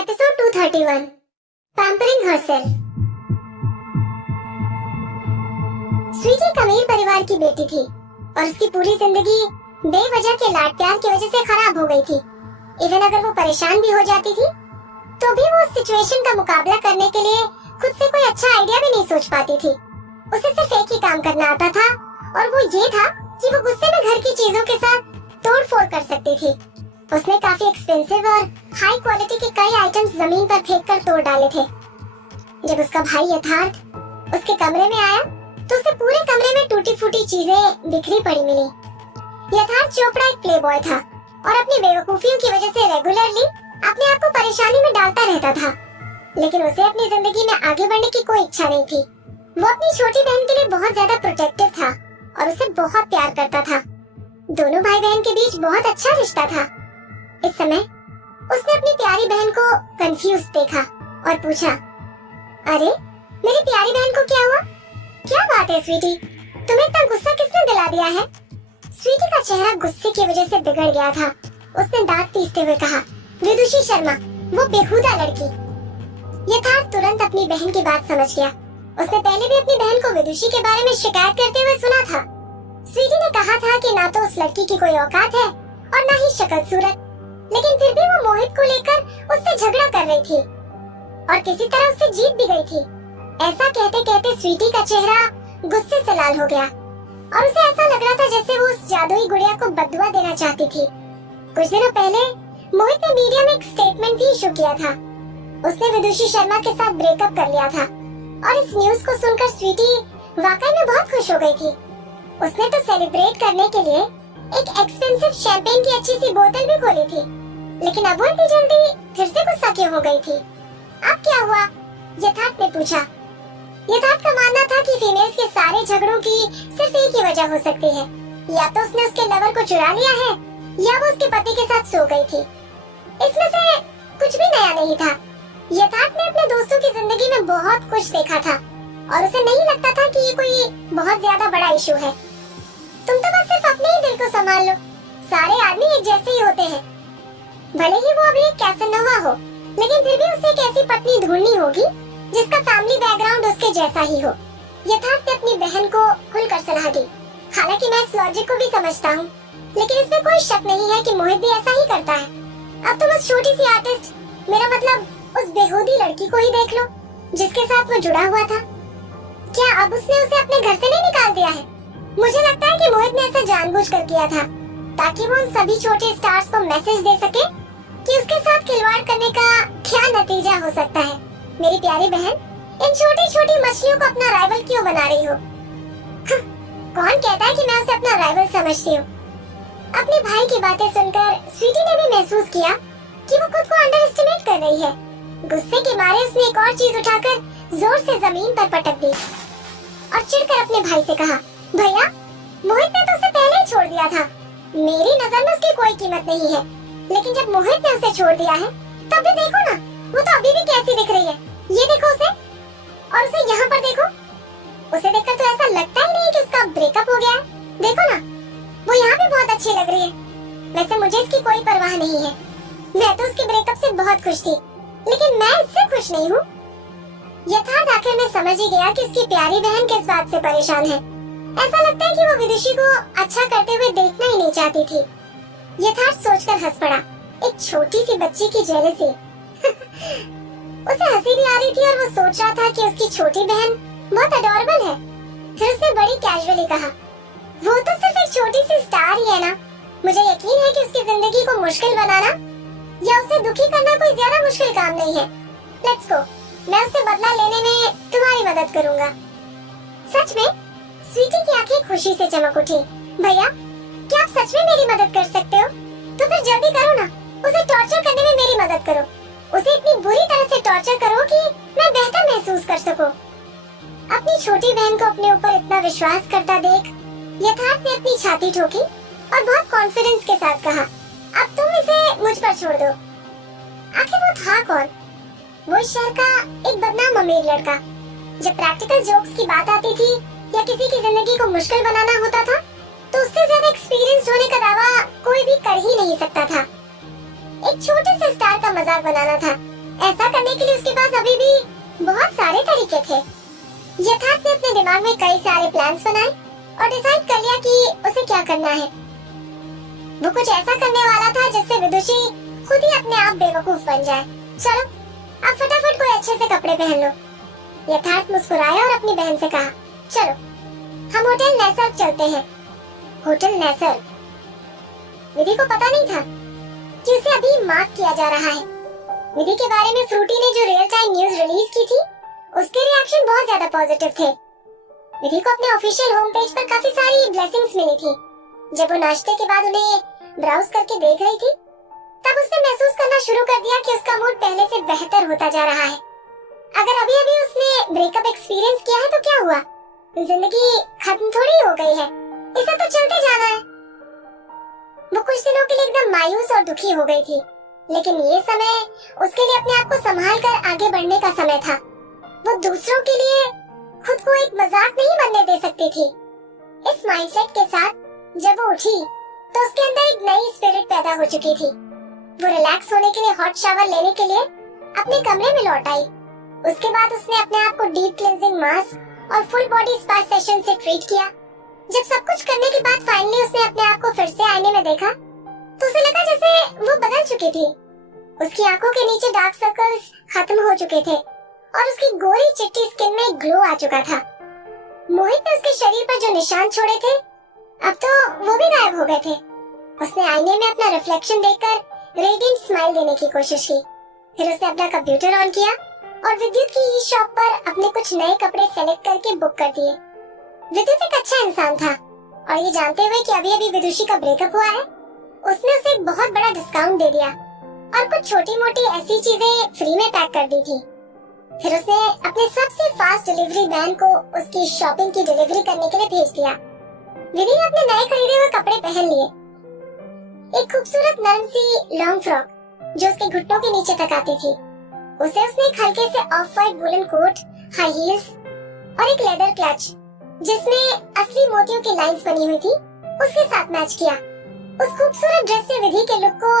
Episode 231 Pampering Herself। Sweety एक अमीर परिवार की बेटी थी और उसकी पूरी जिंदगी बेवजह के लाड प्यार की वजह से खराब हो गई थी। इवन अगर वो परेशान भी हो जाती थी तो भी वो उस सिचुएशन का मुकाबला करने के लिए खुद से कोई अच्छा आइडिया भी नहीं सोच पाती थी। उसे सिर्फ एक ही काम करना आता था और वो ये था कि वो गुस्से में घर की चीजों के साथ तोड़ फोड़ कर सकती थी। उसने काफी एक्सपेंसिव और हाई क्वालिटी के कई आइटम्स जमीन पर फेंक कर तोड़ डाले थे। जब उसका भाई यथार्थ उसके कमरे में आया तो उसे पूरे कमरे में टूटी फूटी चीजें बिखरी पड़ी मिली। यथार्थ चोपड़ा एक प्लेबॉय था और अपनी बेवकूफियों की वजह से रेगुलरली अपने आप को परेशानी में डालता रहता था, लेकिन उसे अपनी जिंदगी में आगे बढ़ने की कोई इच्छा नहीं थी। वो अपनी छोटी बहन के लिए बहुत ज्यादा प्रोटेक्टिव था और उसे बहुत प्यार करता था। दोनों भाई बहन के बीच बहुत अच्छा रिश्ता था। इस समय उसने अपनी प्यारी बहन को कंफ्यूज देखा और पूछा, अरे मेरी प्यारी बहन को क्या हुआ? क्या बात है स्वीटी, तुम्हें इतना गुस्सा किसने दिला दिया है? स्वीटी का चेहरा गुस्से की वजह से बिगड़ गया था। उसने दांत पीसते हुए कहा, विदुषी शर्मा, वो बेहुदा लड़की। यथार्थ तुरंत अपनी बहन की बात समझ गया। उसने पहले भी अपनी बहन को विदुषी के बारे में शिकायत करते हुए सुना था। स्वीटी ने कहा था कि ना तो उस लड़की की कोई औकात है और ना ही शक्ल सूरत, लेकिन फिर भी वो मोहित को लेकर उससे झगड़ा कर रही थी और किसी तरह उससे जीत भी गई थी। ऐसा कहते कहते स्वीटी का चेहरा गुस्से से लाल हो गया और उसे ऐसा लग रहा था जैसे वो उस जादुई गुड़िया को बददुआ देना चाहती थी। कुछ दिनों पहले मोहित ने मीडिया में एक स्टेटमेंट भी इशू किया था। उसने विदुषी शर्मा के साथ ब्रेकअप कर लिया था और इस न्यूज को सुनकर स्वीटी वाकई में बहुत खुश हो गई थी। उसने तो सेलिब्रेट करने के लिए एक एक्सपेंसिव शैंपेन की अच्छी सी बोतल भी खोली थी, लेकिन अब वो इतनी जल्दी फिर से गुस्सा क्यों हो गई थी? अब क्या हुआ? यथार्थ ने पूछा। यथार्थ का मानना था कि फीमेल्स के सारे झगड़ों की सिर्फ एक ही वजह हो सकती है, या तो उसने उसके लवर को चुरा लिया है या वो उसके पति के साथ सो गई थी। इसमें से कुछ भी नया नहीं था। यथार्थ ने अपने दोस्तों की जिंदगी में बहुत कुछ देखा था और उसे नहीं लगता था कि ये कोई बहुत ज्यादा बड़ा इशू है। तुम तो बस सिर्फ अपने ही दिल को संभाल लो, सारे आदमी एक जैसे ही होते हैं। भले ही वो अभी एक कैसनोवा हो, लेकिन फिर भी उसे एक ऐसी पत्नी ढूंढनी होगी जिसका फैमिली बैकग्राउंड उसके जैसा ही हो। यथार्थ ने अपनी बहन को खुलकर सलाह दी। हालांकि मैं इस लॉजिक को भी समझता हूँ, लेकिन इसमें कोई शक नहीं है कि मोहित भी ऐसा ही करता है। अब तुम उस छोटी सी आर्टिस्ट, मेरा मतलब उस बेहूदी लड़की को ही देख लो जिसके साथ वो जुड़ा हुआ था। क्या अब उसने उसे अपने घर से नहीं निकाल दिया है? मुझे लगता है कि मोहित ने ऐसा जानबूझकर किया था ताकि वो उन सभी छोटे स्टार्स को मैसेज दे सके कि उसके साथ खिलवाड़ करने का क्या नतीजा हो सकता है। मेरी प्यारी बहन, इन छोटी छोटी मछलियों को अपना राइवल क्यों बना रही हो? कौन कहता है कि मैं उसे अपना राइवल समझती हूँ? अपने भाई की बातें सुनकर स्वीटी ने भी महसूस किया कि वो खुद को अंडर एस्टिमेट कर रही है। गुस्से के मारे उसने एक और चीज उठाकर जोर से जमीन पर पटक दी और चिढ़कर अपने भाई से कहा, भैया, मोहित ने तो उसे पहले ही छोड़ दिया था। मेरी नजर में उसकी कोई कीमत नहीं है, लेकिन जब मोहित ने उसे छोड़ दिया है तब भी देखो ना, वो तो अभी भी कैसी दिख रही है। ये देखो उसे, और उसे यहाँ पर देखो। उसे देखकर तो ऐसा लगता ही नहीं कि उसका ब्रेकअप हो गया है। देखो ना, वो यहाँ भी बहुत अच्छी लग रही है। वैसे मुझे इसकी कोई परवाह नहीं है। मैं तो उसके ब्रेकअप से बहुत खुश थी, लेकिन मैं इससे खुश नहीं हूँ। यथार्थ आखिर में समझ ही गया कि उसकी प्यारी बहन किस बात से परेशान है। ऐसा लगता है कि वो विदुषी को अच्छा करते हुए देखना ही नहीं चाहती थी। यथार्थ सोचकर हंस पड़ा। एक छोटी सी बच्ची की जेलसी। उसे हंसी भी आ रही थी और वो सोच रहा था कि उसकी छोटी बहन बहुत अडोरेबल है। फिर उसने बड़ी कैजुअली कहा, वो तो सिर्फ एक छोटी सी स्टार ही है ना। मुझे यकीन है कि उसकी जिंदगी को मुश्किल बनाना या उसे दुखी करना कोई ज्यादा मुश्किल काम नहीं है। लेट्स गो, मैं उससे बदला लेने में तुम्हारी मदद करूंगा। सच में? स्वीटी की आंखें खुशी से चमक उठी। भैया, क्या आप सच में मेरी मदद कर सकते हो? तो फिर जल्दी करो ना, उसे टॉर्चर करने में मेरी मदद करो। उसे इतनी बुरी तरह से टॉर्चर करो कि मैं बेहतर महसूस कर सकूं। अपनी छोटी बहन को अपने ऊपर इतना विश्वास करता देख यथार्थ ने अपनी छाती ठोकी और बहुत कॉन्फिडेंस के साथ कहा, अब तुम इसे मुझ पर छोड़ दो। आखिर वो था कौन? वो शहर का एक बदनाम अमीर लड़का। जब प्रैक्टिकल जोक्स की बात आती थी या किसी की जिंदगी को मुश्किल बनाना होता था, तो उससे ज्यादा एक्सपीरियंस होने का दावा कोई भी कर ही नहीं सकता था। एक छोटे से स्टार का मजाक बनाना था, ऐसा करने के लिए उसके पास अभी भी बहुत सारे तरीके थे। यथार्थ ने अपने दिमाग में कई सारे प्लान्स बनाए और डिसाइड कर लिया कि उसे क्या करना है। वो कुछ ऐसा करने वाला था जिससे विदुषी खुद ही अपने आप बेवकूफ बन जाए। चलो अब फटाफट कोई अच्छे से कपड़े पहन लो। यथार्थ मुस्कुराया और अपनी बहन से कहा, चलो हम होटल नेसर चलते हैं। Hotel Kneser. विधि को पता नहीं था कि उसे अभी मार्क किया जा रहा है। विधि के बारे में फ्रूटी ने जो रियल टाइम न्यूज रिलीज की थी, उसके रिएक्शन बहुत ज्यादा पॉजिटिव थे। विधि को अपने ऑफिशियल होम पेज पर काफी सारी ब्लेसिंग्स मिली थी। जब वो नाश्ते के बाद उन्हें ब्राउज करके देख रही थी, तब उसने महसूस करना शुरू कर दिया कि उसका मूड पहले से बेहतर होता जा रहा है। अगर अभी अभी उसने ब्रेकअप एक्सपीरियंस किया है तो क्या हुआ? जिंदगी खत्म थोड़ी हो गई है, इसे तो चलते जाना है। वो कुछ दिनों के लिए एकदम मायूस और दुखी हो गई थी, लेकिन ये समय उसके लिए अपने आप को संभाल कर आगे बढ़ने का समय था। वो दूसरों के लिए खुद को एक मजाक नहीं बनने दे सकती थी। इस माइंडसेट के साथ जब वो उठी तो उसके अंदर एक नई स्पिरिट पैदा हो चुकी थी। वो रिलैक्स होने के लिए हॉट शावर लेने के लिए अपने कमरे में लौट आई। उसके बाद उसने अपने आप को डीप क्लींजिंग मास्क और फुल बॉडी स्पा सेशन से ट्रीट किया। जब सब कुछ करने के बाद फाइनली उसने अपने आप को फिर से आईने में देखा तो उसे लगा जैसे वो बदल चुकी थी। उसकी आंखों के नीचे डार्क सर्कल्स खत्म हो चुके थे और उसकी गोरी चिट्टी स्किन में ग्लो आ चुका था। मोहित ने उसके शरीर पर जो निशान छोड़े थे, अब तो वो भी गायब हो गए थे। उसने आईने में अपना रिफ्लेक्शन देखकर रेडिएंट स्माइल देने की कोशिश की। फिर उसने अपना कंप्यूटर ऑन किया और विद्युत की ई शॉप पर अपने कुछ नए कपड़े सेलेक्ट करके बुक कर दिए। विद्युत एक अच्छा इंसान था और ये जानते हुए कि अभी अभी विदुषी का ब्रेकअप हुआ है, उसने उसे एक बहुत बड़ा डिस्काउंट दे दिया और कुछ छोटी मोटी ऐसी चीजें फ्री में पैक कर दी थी। फिर उसने अपने सबसे फास्ट डिलीवरी मैन को उसकी शॉपिंग की डिलीवरी करने के लिए भेज दिया। विधि ने अपने नए खरीदे हुए कपड़े पहन लिए। एक खूबसूरत नरम सी लॉन्ग फ्रॉक जो उसके घुटनों के नीचे तक आती थी, उसे उसने एक हल्के से off white woollen coat, high heels और एक लेदर क्लच जिसमें असली मोतियों की लाइंस बनी हुई थी, उसके साथ मैच किया। उस खूबसूरत ड्रेस से विधि के लुक को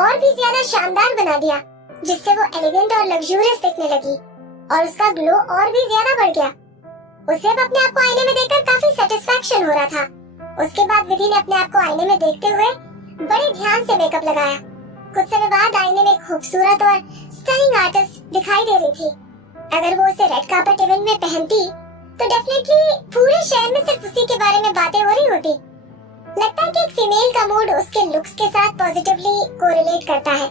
और भी ज्यादा शानदार बना दिया, जिससे वो एलिगेंट और लग्जूरियस दिखने लगी और उसका ग्लो और भी ज्यादा बढ़ गया। उसे अब अपने आप को आईने में देखकर काफी सेटिस्फैक्शन हो रहा था। उसके बाद विधि ने अपने आप को आईने में देखते हुए बड़े ध्यान से मेकअप लगाया। कुछ समय बाद आईने में खूबसूरत और स्टनिंग आर्टिस्ट दिखाई दे रही थी। अगर वो उसे रेड कार्पेट इवेंट में पहनती तो डेफिनेटली पूरे शहर में सिर्फ उसी के बारे में बातें हो रही होती। लगता है कि एक फीमेल का मूड उसके लुक्स के साथ पॉजिटिवली कोरिलेट करता है।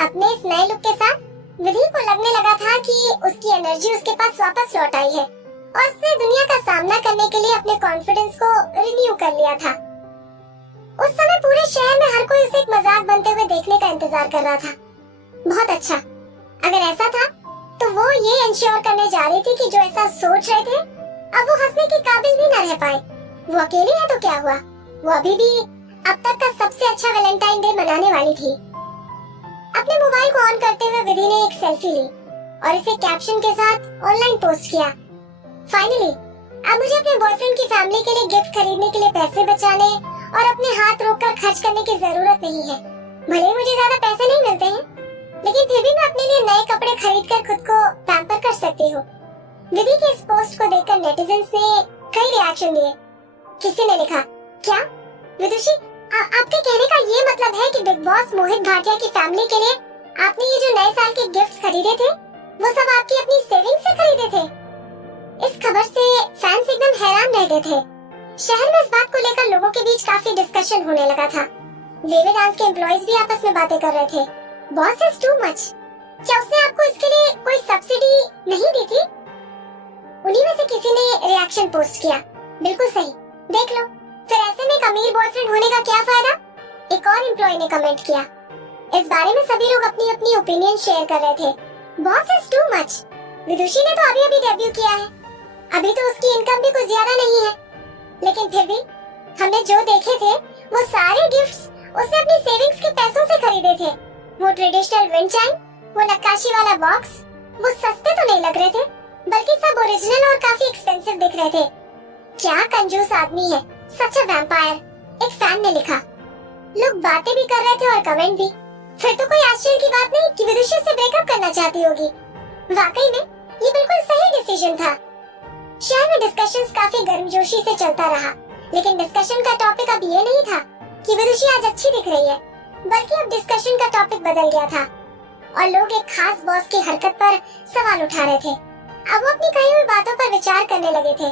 अपने इस नए लुक के साथ विधि को लगने लगा था कि उसकी एनर्जी उसके पास वापस लौट आई है और उसने दुनिया का सामना करने के लिए अपने कॉन्फिडेंस को रिन्यू कर लिया था। उस समय पूरे शहर में हर कोई उसे एक मजाक बनते हुए देखने का इंतजार कर रहा था। बहुत अच्छा, अगर ऐसा था तो वो ये इंश्योर करने जा रही थी कि जो ऐसा सोच रहे थे अब वो हंसने के काबिल भी न रह पाए। वो अकेली है तो क्या हुआ, वो अभी भी अब तक का सबसे अच्छा वैलेंटाइन डे मनाने वाली थी। अपने मोबाइल को ऑन करते हुए विधि ने एक सेल्फी ली और इसे कैप्शन के साथ ऑनलाइन पोस्ट किया। फाइनली अब मुझे अपने बॉयफ्रेंड की फैमिली के लिए गिफ्ट खरीदने के लिए पैसे बचाने और अपने हाथ रोककर खर्च करने की जरूरत नहीं है। भले ही मुझे ज्यादा पैसे नहीं मिलते हैं, लेकिन फिर भी मैं अपने लिए नए कपड़े खरीद कर खुद को पैम्पर कर सकती हूँ। विधि के इस पोस्ट को देखकर नेटिजन्स ने कई रिएक्शन दिए। किसी ने लिखा, क्या विदुषी आपके कहने का ये मतलब है कि बिग बॉस मोहित भाटिया की फैमिली के लिए आपने ये जो नए साल के गिफ्ट्स खरीदे थे वो सब आपकी अपनी सेविंग से खरीदे थे? इस खबर से फैंस एकदम हैरान रह गए थे। शहर में इस बात को लेकर लोगों के बीच काफी डिस्कशन होने लगा था। वेवे डांस के एम्प्लॉइज भी आपस में बातें कर रहे थे। Boss is too much. क्या उसने आपको इसके लिए कोई सब्सिडी नहीं दी थी? उन्हीं में से किसी ने रिएक्शन पोस्ट किया, बिल्कुल सही, देख लो, फिर ऐसे में एक अमीर बॉयफ्रेंड होने का क्या फायदा? एक और एम्प्लॉय ने कमेंट किया। इस बारे में सभी लोग अपनी अपनी ओपिनियन शेयर कर रहे थे। Boss is too much. Vidushi ने तो अभी अभी डेब्यू किया है, अभी तो उसकी इनकम भी कुछ ज्यादा नहीं है, लेकिन फिर भी हमने जो देखे थे वो सारे गिफ्ट्स उसने अपनी सेविंग्स के पैसों से खरीदे थे। वो ट्रेडिशनल विंड चाइम, वो नक्काशी वाला बॉक्स, वो सस्ते तो नहीं लग रहे थे, बल्कि सब ओरिजिनल और काफी एक्सपेंसिव दिख रहे थे। क्या कंजूस आदमी है, सच अ वैम्पायर, एक फैन ने लिखा। लोग बातें भी कर रहे थे और कमेंट भी। फिर तो कोई आश्चर्य की बात नहीं कि विदुषी से ब्रेकअप ब्रेकअप करना चाहती होगी। वाकई में ये बिल्कुल सही डिसीजन था। शहर में डिस्कशंस काफी गर्मजोशी से चलता रहा, लेकिन डिस्कशन का टॉपिक अब ये नहीं था कि विदुषी आज अच्छी दिख रही है, बल्कि अब डिस्कशन का टॉपिक बदल गया था और लोग एक खास बॉस की हरकत पर सवाल उठा रहे थे। अब वो अपनी कही हुई बातों पर विचार करने लगे थे।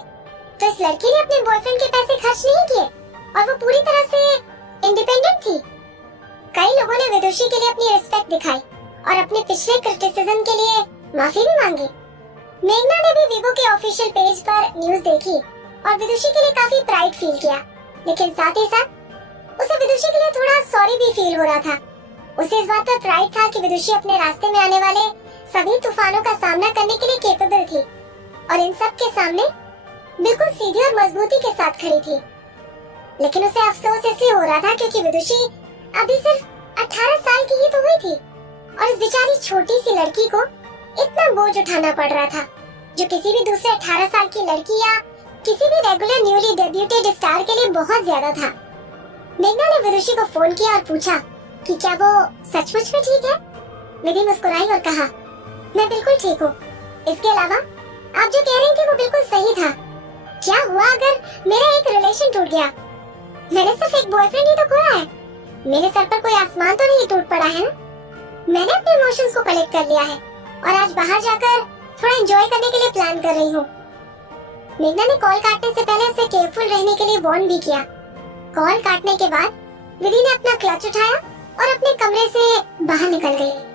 तो इस लड़की ने अपने बॉयफ्रेंड के पैसे खर्च नहीं किए और वो पूरी तरह से इंडिपेंडेंट थी। कई लोगों ने विदुषी के लिए अपनी रिस्पेक्ट दिखाई और अपने पिछले क्रिटिसिज्म के लिए माफी भी मांगी। मेघना ने भी वीवो के ऑफिशियल पेज पर न्यूज देखी और विदुषी के लिए काफी प्राइड फील किया, लेकिन साथ ही साथ उसे विदुषी के लिए थोड़ा सॉरी भी फील हो रहा था। उसे इस बात पर प्राइड था कि विदुषी अपने रास्ते में आने वाले सभी तूफानों का सामना करने के लिए कैपेबल थी और इन सब के सामने बिल्कुल सीधी और मजबूती के साथ खड़ी थी। लेकिन उसे अफसोस इसलिए हो रहा था क्योंकि विदुषी अभी सिर्फ 18 साल की ही तो हुई थी और इस बेचारी छोटी सी लड़की को इतना बोझ उठाना पड़ रहा था, जो किसी भी दूसरे 18 साल की लड़की या किसी भी रेगुलर न्यूली डेब्यूटेड स्टार के लिए बहुत ज्यादा था। मेघना ने विदुषी को फोन किया और पूछा कि क्या वो सचमुच में ठीक है। विधि मुस्कुराई और कहा, मैं बिल्कुल ठीक हूँ। इसके अलावा आप जो कह रही थी वो बिल्कुल सही था। क्या हुआ अगर मेरा एक रिलेशन टूट गया? मैंने सिर्फ एक बॉयफ्रेंड ही तो खोया है। मेरे सर पर कोई आसमान तो नहीं टूट पड़ा है ना? मैंने अपने इमोशंस को कलेक्ट कर लिया है और आज बाहर जाकर थोड़ा एंजॉय करने के लिए प्लान कर रही हूँ। मेघना ने कॉल काटने से पहले उसे केयरफुल रहने के लिए वार्न भी किया। कॉल काटने के बाद विधि ने अपना क्लच उठाया और अपने कमरे से बाहर निकल गई।